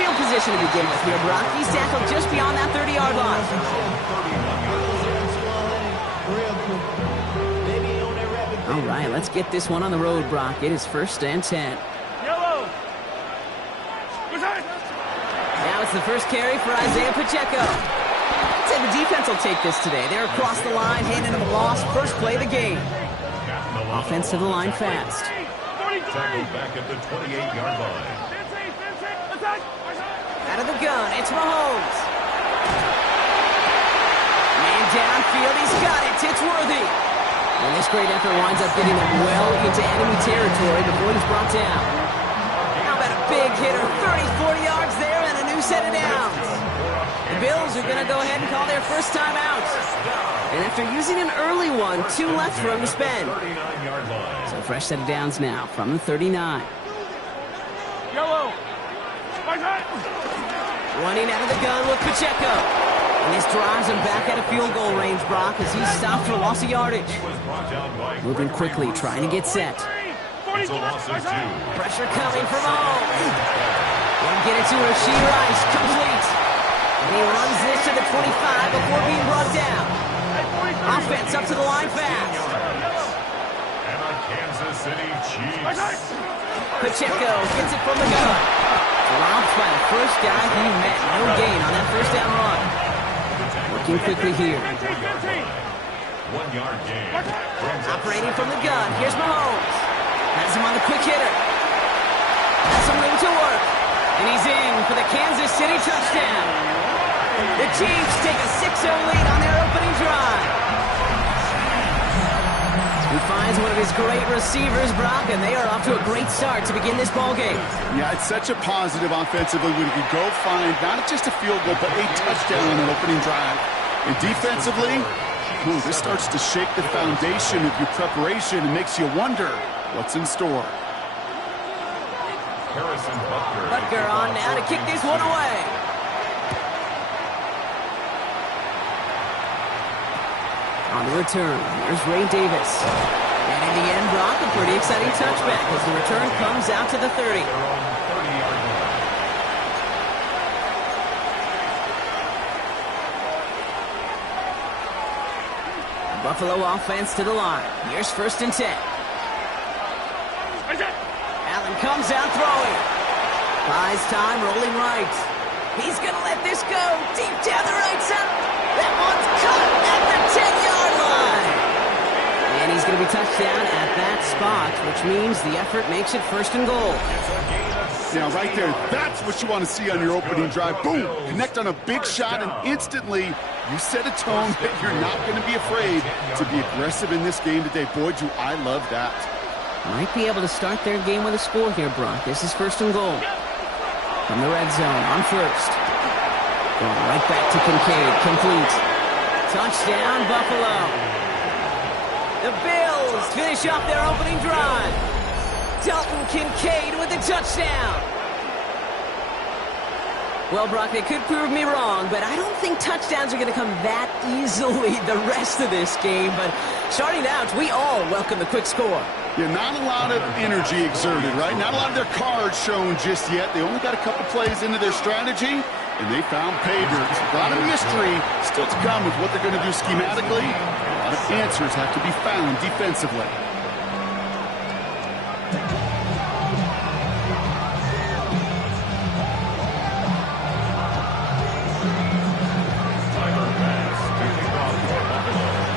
field position to begin with here, Brock. He's tackled just beyond that 30-yard line. All right, let's get this one on the road, Brock. It is 1st and 10. Yellow. Now it's the first carry for Isaiah Pacheco. I'd say the defense will take this today. They're across the line, handing him a loss. First play of the game. Offense to the line fast. Tackled back at the 28-yard line. Out of the gun, it's Mahomes. Man downfield, he's got it. It's Worthy. And this great effort winds up getting him well into enemy territory before he's brought down. How about a big hitter? 30, 40 yards there and a new set of downs. The Bills are going to go ahead and call their first time out. And after using an early one, 2 left for him to spend. So fresh set of downs now from the 39. Yellow. Running out of the gun with Pacheco. And this drives him back out of field goal range, Brock, as he's stopped for loss of yardage. Moving quickly, trying to get set. Pressure coming from Mahomes. Won't get it to Rashee Rice, complete. And he runs this to the 25 before being brought down. Offense up to the line fast. And a Kansas City Chiefs. Pacheco gets it from the gun. Dropped by the first guy he met. No gain on that first down run. Working quickly here. 1-yard gain. Operating from the gun. Here's Mahomes. Has him on the quick hitter. Has some room to work. And he's in for the Kansas City touchdown. The Chiefs take a 6-0 lead on their opening drive. He finds one of his great receivers, Brock, and they are off to a great start to begin this ball game. Yeah, it's such a positive offensively when you can go find not just a field goal, but a touchdown on an opening drive. And defensively, this starts to shake the foundation of your preparation and makes you wonder what's in store. Butker on now to kick this one away. On the return, here's Ray Davis. And in the end, Brock, a pretty exciting touchback as the return comes out to the 30. Buffalo offense to the line. Here's 1st and 10. Allen comes out throwing. Buys time, rolling right. He's going to let this go deep down the right side. That one's caught at the 10-yard line. And he's going to be touched down at that spot, which means the effort makes it 1st and goal. Now, right there, that's what you want to see on your opening drive. Boom! Connect on a big shot, and instantly you set a tone that you're not going to be afraid to be aggressive in this game today. Boy, do I love that. Might be able to start their game with a score here, Brock. This is 1st and goal. From the red zone on 1st. Going right back to Kincaid. Complete. Touchdown, Buffalo. The Bills finish off their opening drive. Dalton Kincaid with a touchdown. Well, Brock, they could prove me wrong, but I don't think touchdowns are going to come that easily the rest of this game. But starting out, we all welcome the quick score. Yeah, not a lot of energy exerted, right? Not a lot of their cards shown just yet. They only got a couple plays into their strategy, and they found pay dirt. A lot of mystery still to come with what they're going to do schematically. A lot of answers have to be found defensively.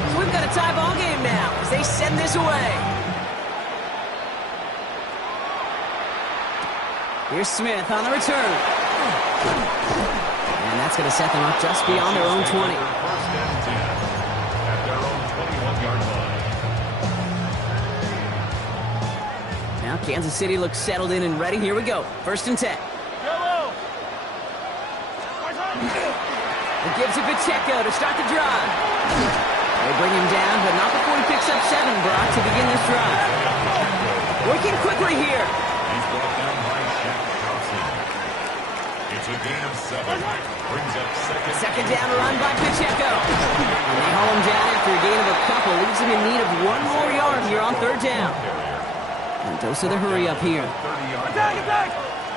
So we've got a tie ball game now as they send this away. Here's Smith on the return. And that's going to set them up just beyond their own 20. First and 10 at their own 21-yard line. Now Kansas City looks settled in and ready. Here we go. 1st and 10. It gives to Pacheco to start the drive. They bring him down, but not before he picks up 7, Brock, to begin this drive. Working quickly here. He's brought down by Shaq Thompson. It's a gain of 7. Brings up Second down run by Pacheco. And they haul him down after a gain of a couple. Leaves him in need of 1 more yard here on 3rd down. And dose of the hurry up here. 30-yard.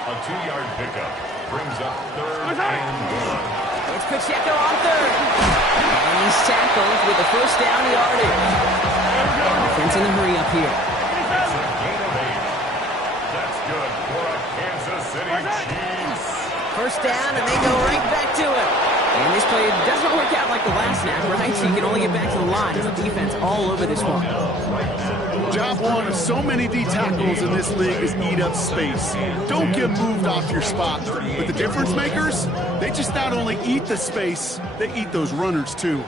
A 2-yard pickup. Brings up third and 1. It's Pacheco on third. And he's tackled with the first down yardage. Offense in the hurry up here. It's a gain of 8. That's good for a Kansas City Chiefs. First down, and they go right back to it. And this play doesn't work out like the last snap, right? So you can only get back to the line as the defense all over this one. Job one of so many D tackles in this league is eat up space. Don't get moved off your spot. But the difference makers, they just not only eat the space, they eat those runners too.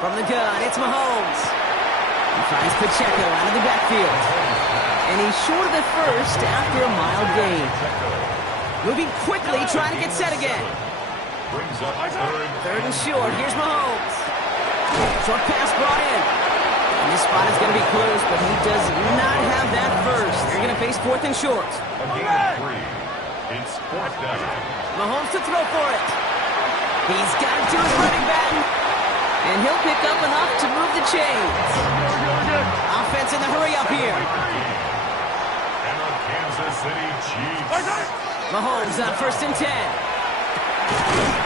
From the gun, it's Mahomes. He finds Pacheco out of the backfield. And he's short of the first after a mild gain. Moving quickly, trying to get set again. Brings up Third and short, here's Mahomes. Short pass brought in. And this spot is going to be close, but he does not have that first. They're going to face fourth and short. a gain of 3. It's fourth down. Mahomes to throw for it. He's got it to his running back. And he'll pick up enough to move the chains. Offense in the hurry up here. And the Kansas City Chiefs. Mahomes on first and 10.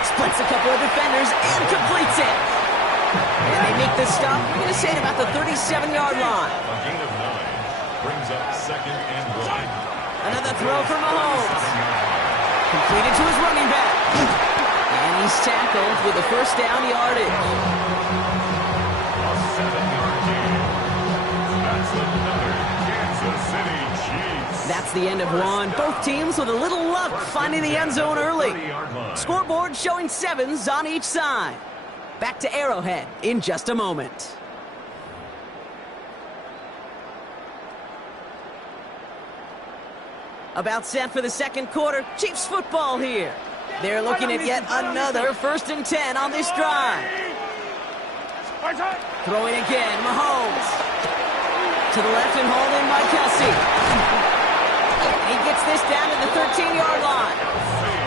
Splits a couple of defenders and completes it. And they make the stop, we're going to say, at about the 37-yard line. A gain of 9 brings up second and 1. Another throw for Mahomes. Completed to his running back. And he's tackled with the first down yardage. A 7-yard gain. That's another Kansas City Chiefs. That's the end of one. Both teams with a little luck finding the end zone early. Scoreboard showing 7s on each side. Back to Arrowhead in just a moment. About set for the second quarter. Chiefs football here. They're looking at yet another first and 10 on this drive. Throwing again, Mahomes. To the left and hauled in by Kelsey. He gets this down to the 13-yard line.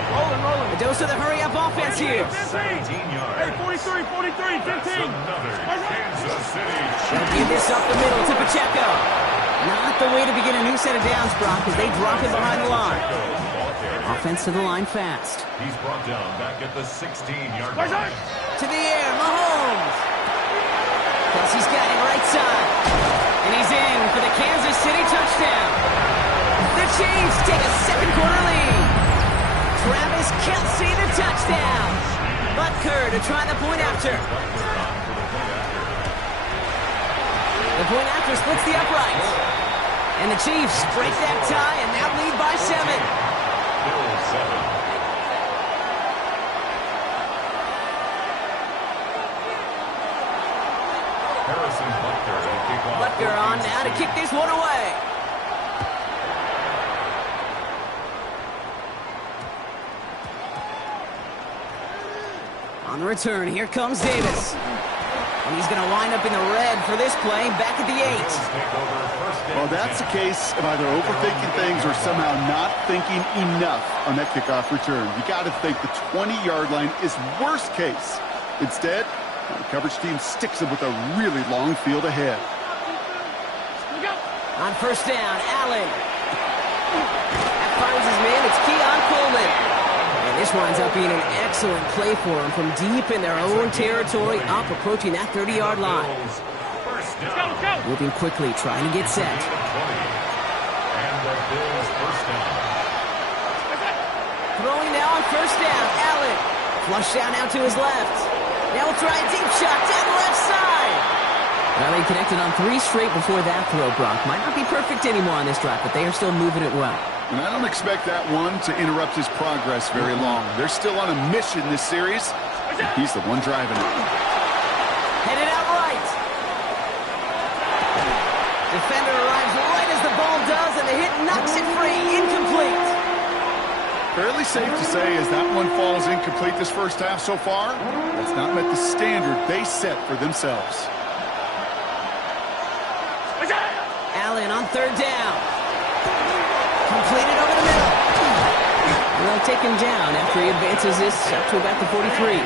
Rolling. A dose of the hurry-up offense here. 17 yards. Hey, 43, 15. Another Kansas City They'll give this up the middle to Pacheco. Not the way to begin a new set of downs, Brock, as they drop it behind the line. Offense to the line fast. He's brought down back at the 16-yard line. To the air, Mahomes. Kelsey's got it right side. And he's in for the Kansas City touchdown. The Chiefs take a second quarter lead. Travis Kelsey, the touchdown. Butker to try the point after. The point after splits the uprights. And the Chiefs break that tie and now lead by 7. Bills 7. Harrison Butker to kick off. Butker on now to kick this one away. On the return, here comes Davis. And he's going to wind up in the red for this play, back at the 8. Well, that's a case of either overthinking things or somehow not thinking enough on that kickoff return. You got to think the 20-yard line is worst case. Instead, the coverage team sticks him with a really long field ahead. On first down, Allen. That finds his man. It's Keon Coleman. And this winds up being an excellent play for him from deep in their own territory, up approaching that 30-yard line. Let's go. Moving quickly, trying to get set. And the Bills first down. Throwing now on first down, Allen. Flush down out to his left. Now we'll try a deep shot down the left side. Well, they connected on 3 straight before that throw, Brock. Might not be perfect anymore on this drive, but they are still moving it well. And I don't expect that one to interrupt his progress very long. They're still on a mission this series. He's the one driving it. Headed out right. Defender arrives right as the ball does, and the hit knocks it free. Incomplete. Fairly safe to say as that one falls incomplete this first half so far, that's not met the standard they set for themselves. Allen on third down. Completed over the middle. And they'll take him down after he advances this up to about the 43.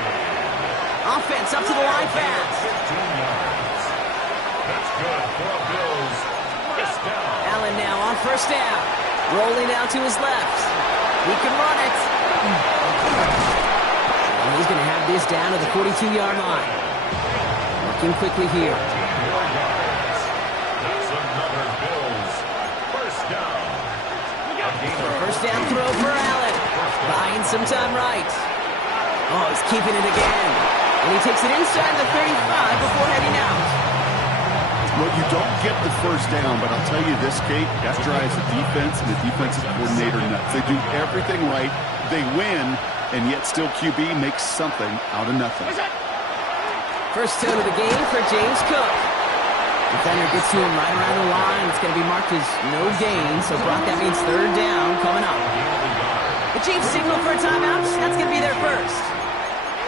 Offense up to the line fast. 15 yards. That's good for a Bills first down. Allen now on first down. Rolling out to his left. He can run it. And he's going to have this down to the 42-yard line. Looking quickly here. That's another Bills first down. First down throw for Allen. Buying some time right. Oh, he's keeping it again. And he takes it inside the 35 before heading out. Well, you don't get the first down, but I'll tell you this, Kate, that drives the defense and the defensive coordinator nuts. They do everything right. They win, and yet still QB makes something out of nothing. First tone of the game for James Cook. Defender gets to him right around the line. It's going to be marked as no gain, so Brock, that means third down coming up. The Chiefs signal for a timeout. That's going to be their first.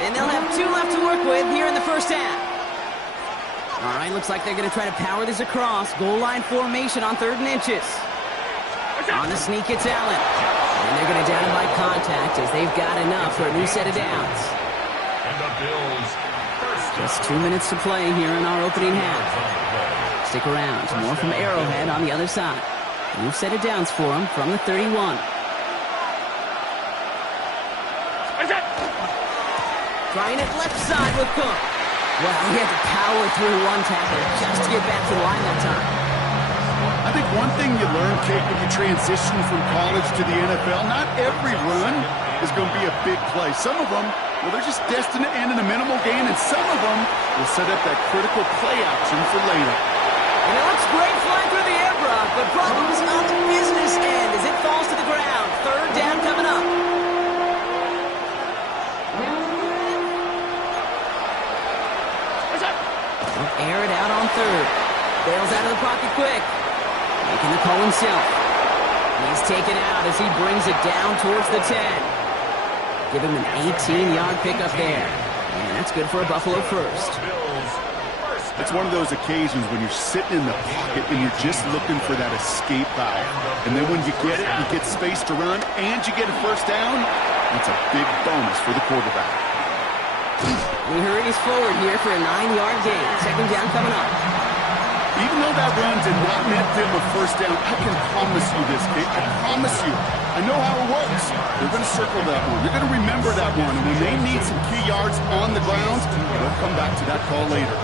And they'll have 2 left to work with here in the first half. All right, looks like they're going to try to power this across. Goal line formation on 3rd and inches. On the sneak, it's Allen. And they're going to down him by contact as they've got enough for a new set of downs. And the Bills first down. Just 2 minutes to play here in our opening half. Stick around. More from Arrowhead on the other side. New set of downs for him from the 31. Trying it left side with Cook. Well, he had to power through one tackle just to get back to the line that time. I think one thing you learn, Kate, when you transition from college to the NFL, not every run is going to be a big play. Some of them, well, they're just destined to end in a minimal gain, and some of them will set up that critical play action for later. And it looks great flying through the air, Brock, but problems on the business end as it falls to the ground. Third down coming up. Air it out on 3rd. Bails out of the pocket quick. Making the call himself. He's taken out as he brings it down towards the 10. Give him an 18-yard pickup there. And that's good for a Buffalo first. It's one of those occasions when you're sitting in the pocket and you're just looking for that escape valve. And then when you get it, you get space to run, and you get a first down. That's a big bonus for the quarterback. He hurries forward here for a 9-yard gain. Second down coming up. Even though that run did not net them a first down, I can promise you this, Kate. I promise you. I know how it works. They're going to circle that one. They're going to remember that one. And when they need some key yards on the ground, they'll come back to that call later.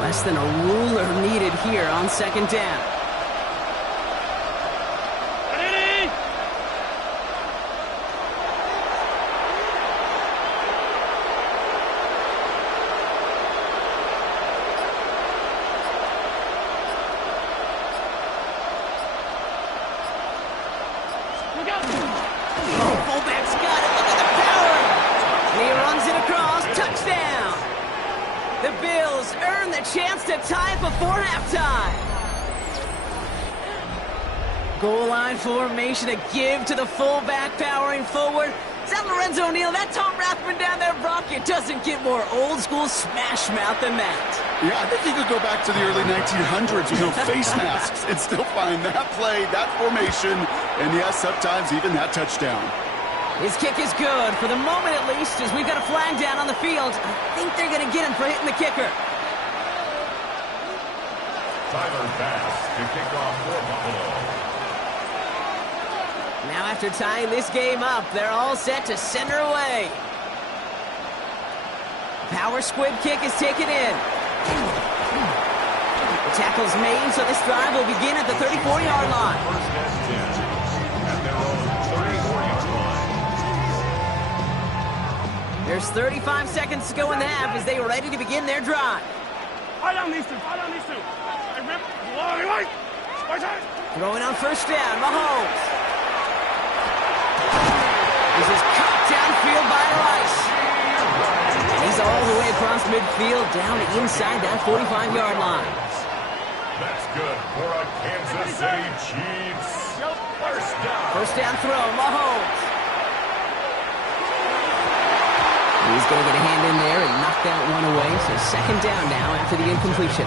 Less than a ruler needed here on second down. Fullback's got it. Look at the power. And he runs it across. Touchdown. The Bills earn the chance to tie it before halftime. Goal line formation, a give to the fullback powering forward. Is that Lorenzo O'Neal? That Tom Rathman down there, Brock? It doesn't get more old school smash mouth than that. Yeah, I think you could go back to the early 1900s with no face masks and still find that play, that formation, and yes, sometimes even that touchdown. His kick is good, for the moment at least, as we've got a flag down on the field. I think they're going to get him for hitting the kicker. Tyler Bass to kick off for Buffalo. Now after tying this game up, they're all set to send her away. Power squib kick is taken in. The tackle's made, so this drive will begin at the 34-yard line. First and 10 at their own 34-yard line. There's 35 seconds to go in the half as they are ready to begin their drive. Fight on these two. Fight on these two. Hey, Rip. Wait. Throwing on first down, Mahomes. This is cut downfield by Rice. And he's all the way across midfield, down inside that 45-yard line. That's good for a Kansas City Chiefs. First down. First down throw, Mahomes. He's going to get a hand in there and knock that one away. So second down now after the incompletion.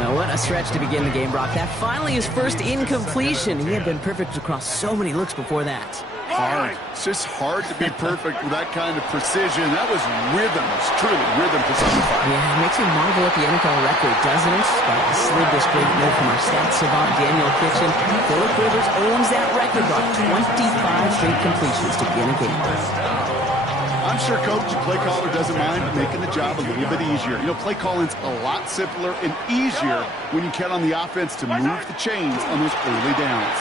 Now what a stretch to begin the game, Brock. That finally his first incompletion. He had been perfect across so many looks before that. Hard. It's just hard to be perfect with that kind of precision. That was rhythm. It's truly rhythm personified. Yeah, it makes you marvel at the NFL record, doesn't it? But I slid this great note from our stats savant, Daniel Kitchen. Phillip Rivers owns that record by 25 straight completions to begin a game. I'm sure Coach, play caller doesn't mind making the job a little bit easier. You know, play calling's a lot simpler and easier when you count on the offense to move the chains on those early downs.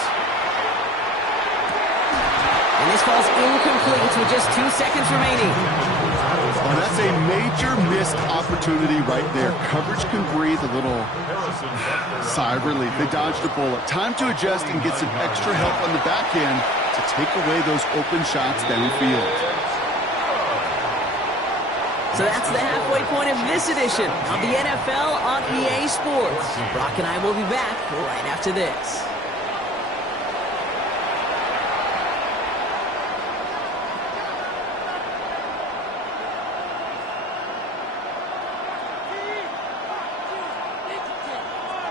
And this ball's incomplete with just 2 seconds remaining. Well, that's a major missed opportunity right there. Coverage can breathe a little sigh of relief. They dodged a bullet. Time to adjust and get some extra help on the back end to take away those open shots downfield. So that's the halfway point of this edition of the NFL on EA Sports. Brock and I will be back right after this.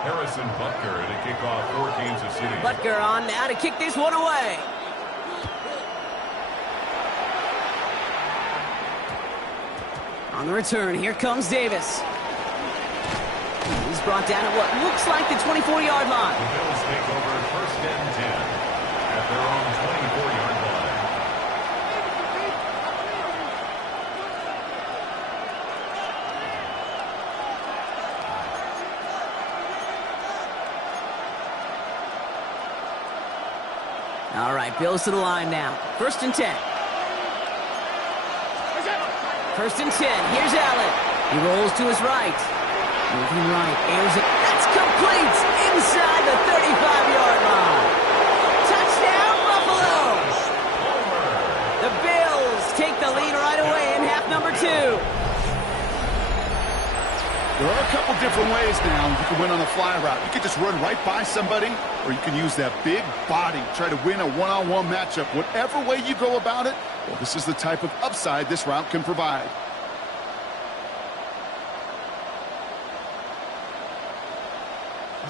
Harrison Butker at a kickoff for Kansas City. Butker on now to kick this one away. On the return, here comes Davis. He's brought down at what looks like the 24-yard line. The Bills take over first and 10 at their own 24-yard line. All right, Bills to the line now. First and 10. First and 10. Here's Allen. He rolls to his right. Moving right. Airs it. That's complete. Inside the 35-yard line. Touchdown, Buffalo. The Bills take the lead right away in half number 2. There are a couple different ways now. You can win on the fly route. You can just run right by somebody, or you can use that big body, try to win a one-on-one matchup. Whatever way you go about it, well, this is the type of upside this route can provide.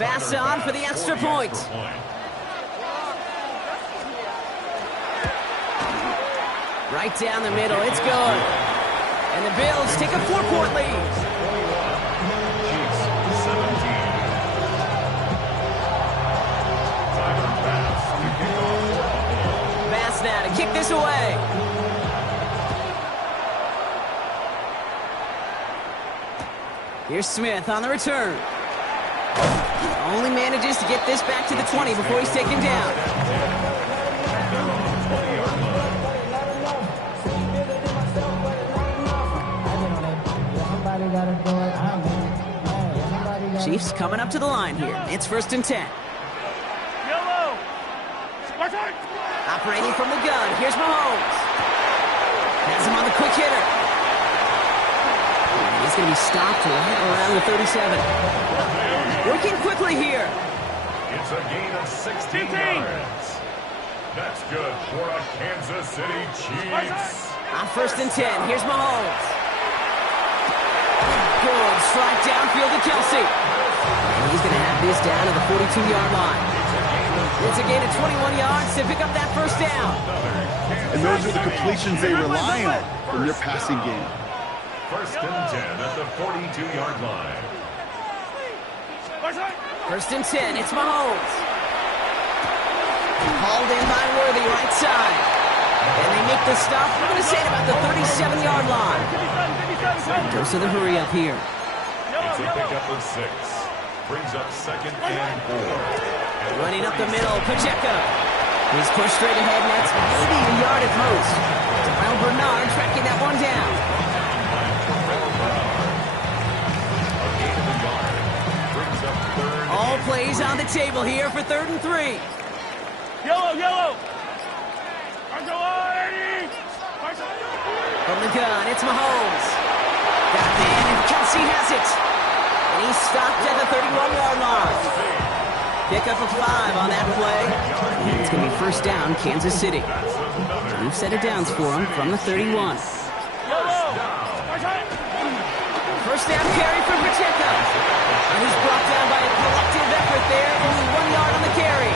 Bass on for the extra point. Right down the middle. It's good. And the Bills take a 4-point lead. Now to kick this away. Here's Smith on the return. Only manages to get this back to the 20 before he's taken down. Chiefs coming up to the line here. It's first and 10. Operating from the gun. Here's Mahomes. Has him on the quick hitter. He's going to be stopped right around the 37. Working quickly here. It's a gain of 16 yards. That's good for a Kansas City Chiefs. On first and 10. Here's Mahomes. Good strike downfield to Kelsey. And he's going to have this down to the 42-yard line. It's a gain of 21 yards to pick up that first down. And those are the completions they rely on from their passing game. First and 10 at the 42-yard line. First and 10, it's Mahomes. Hauled in by Worthy, right side. And they make the stop, we're going to say, at about the 37-yard line. Goes to the hurry up here. It's a pickup of 6. Brings up second and 4. Running up the middle, Pacheco. He's pushed straight ahead, and that's maybe a yard at most. Terrell Bernard tracking that one down. All plays on the table here for 3rd and 3. Yellow. From the gun, it's Mahomes. Got man, and Kelsey has it. And he's stopped at the 31-yard line. Pick up a 5 on that play. And it's going to be first down, Kansas City. We've set it downs for him from the 31. First down carry from Pacheco. And he's brought down by a collective effort there. Only 1 yard on the carry.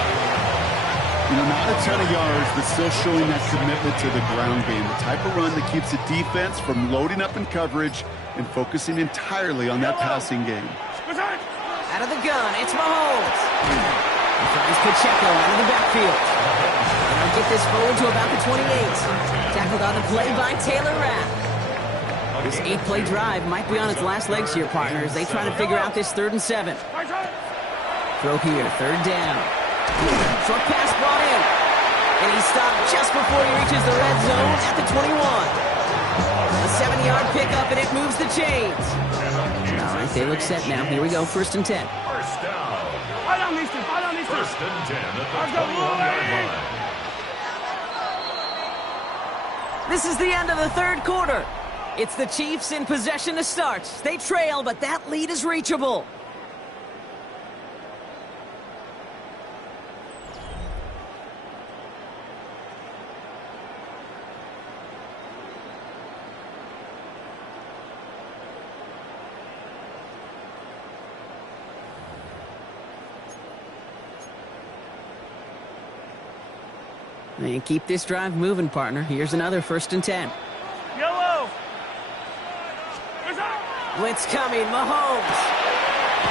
You know, not a ton of yards, but still showing that commitment to the ground game. The type of run that keeps the defense from loading up in coverage and focusing entirely on that passing game. Out of the gun, it's Mahomes. He finds Pacheco out of the backfield. And they'll get this forward to about the 28. Tackled on the play by Taylor Rapp. This 8-play drive might be on its last legs here, partners. They try to figure out this 3rd and 7. Throw here, 3rd down. Short pass brought in. And he stopped just before he reaches the red zone at the 21. A 7-yard pickup, and it moves the chains. All right, they look set now. Here we go, 1st and 10. First down. First and 10 at the 21-yard line. This is the end of the 3rd quarter. It's the Chiefs in possession to start. They trail, but that lead is reachable. And keep this drive moving, partner. Here's another 1st and 10. Yellow. Blitz coming, Mahomes.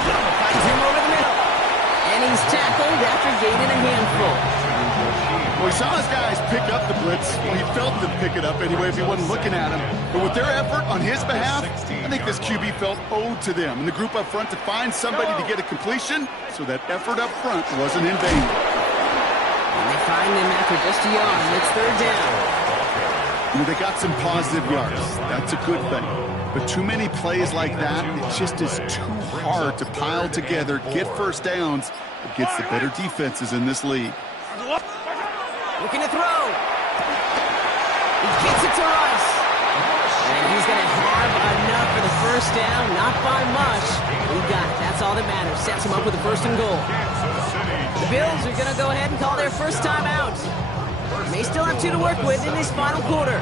Finds him over the middle. And he's tackled after gaining a handful. Well, he saw his guys pick up the blitz. Well, he felt them pick it up anyway if he wasn't looking at him. But with their effort on his behalf, I think this QB felt owed to them and the group up front to find somebody to get a completion, so that effort up front wasn't in vain. And they find him after just a yard. It's 3rd down. You know, they got some positive yards. That's a good thing. But too many plays like that, it just is too hard to pile together, get 1st downs against the better defenses in this league. Looking to throw. He gets it to Rice. And he's going to have enough for the 1st down. Not by much. He got it. That's all that matters. Sets him up with a 1st and goal. The Bills are going to go ahead and call their first time out. They still have 2 to work with in this final quarter.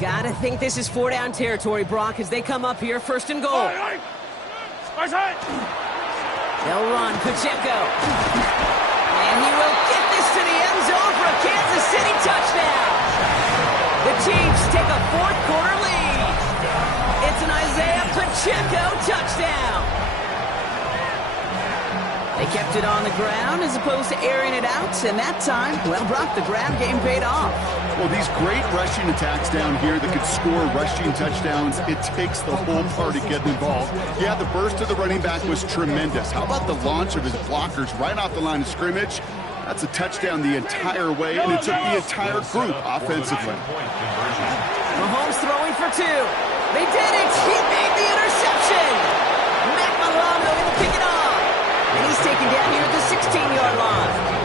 Gotta think this is 4-down territory, Brock, as they come up here, 1st and goal. They'll run, Pacheco. And he will get this to the end zone for a Kansas City touchdown. The Chiefs take a 4th quarter lead. It's an Isaiah Pacheco touchdown. They kept it on the ground as opposed to airing it out, and that time, well, Brock, the ground game paid off. Well, these great rushing attacks down here that could score rushing touchdowns, it takes the whole party getting involved. Yeah, the burst of the running back was tremendous. How about the launch of his blockers right off the line of scrimmage? That's a touchdown the entire way, and it took the entire group offensively. Mahomes throwing for 2. They did it! He made the interception! Mac Malone going to pick it off. And he's taken down here at the 16-yard line.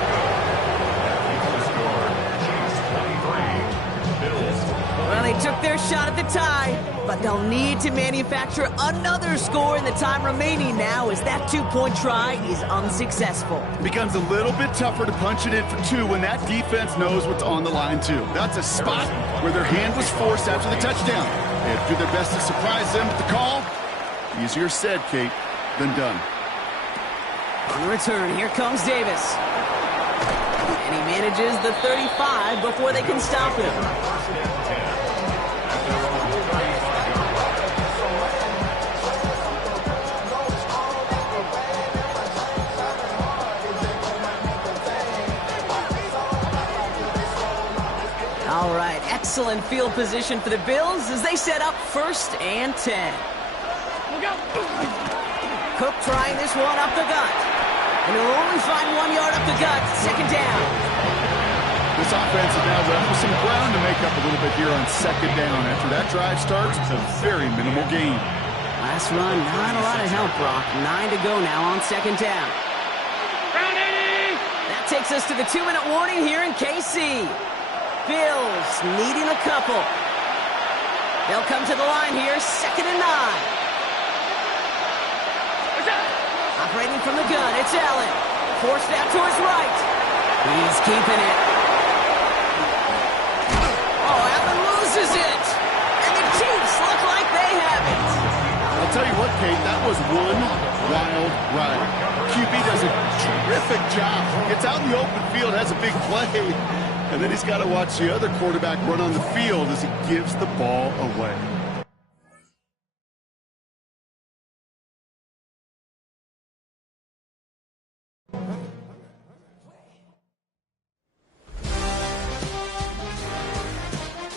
Well, they took their shot at the tie, but they'll need to manufacture another score in the time remaining now as that 2-point try is unsuccessful. It becomes a little bit tougher to punch it in for 2 when that defense knows what's on the line, too. That's a spot where their hand was forced after the touchdown. They had to do their best to surprise them with the call. Easier said, Kate, than done. On the return, here comes Davis. And he manages the 35 before they can stop him. All right, excellent field position for the Bills as they set up 1st and 10. Cook trying this one up the gut. And he'll only find 1 yard up the gut. 2nd down. This offense is now left with some ground to make up a little bit here on 2nd down. After that drive starts, it's a very minimal gain. Last run, not a lot of help, Brock. 9 to go now on 2nd down. That takes us to the 2-minute warning here in KC. Bills needing a couple. They'll come to the line here, 2nd and 9. Operating from the gun, it's Allen. Forced out to his right. He's keeping it. indicate that was one wild ride. QB does a terrific job. Gets out in the open field, has a big play, and then he's got to watch the other quarterback run on the field as he gives the ball away.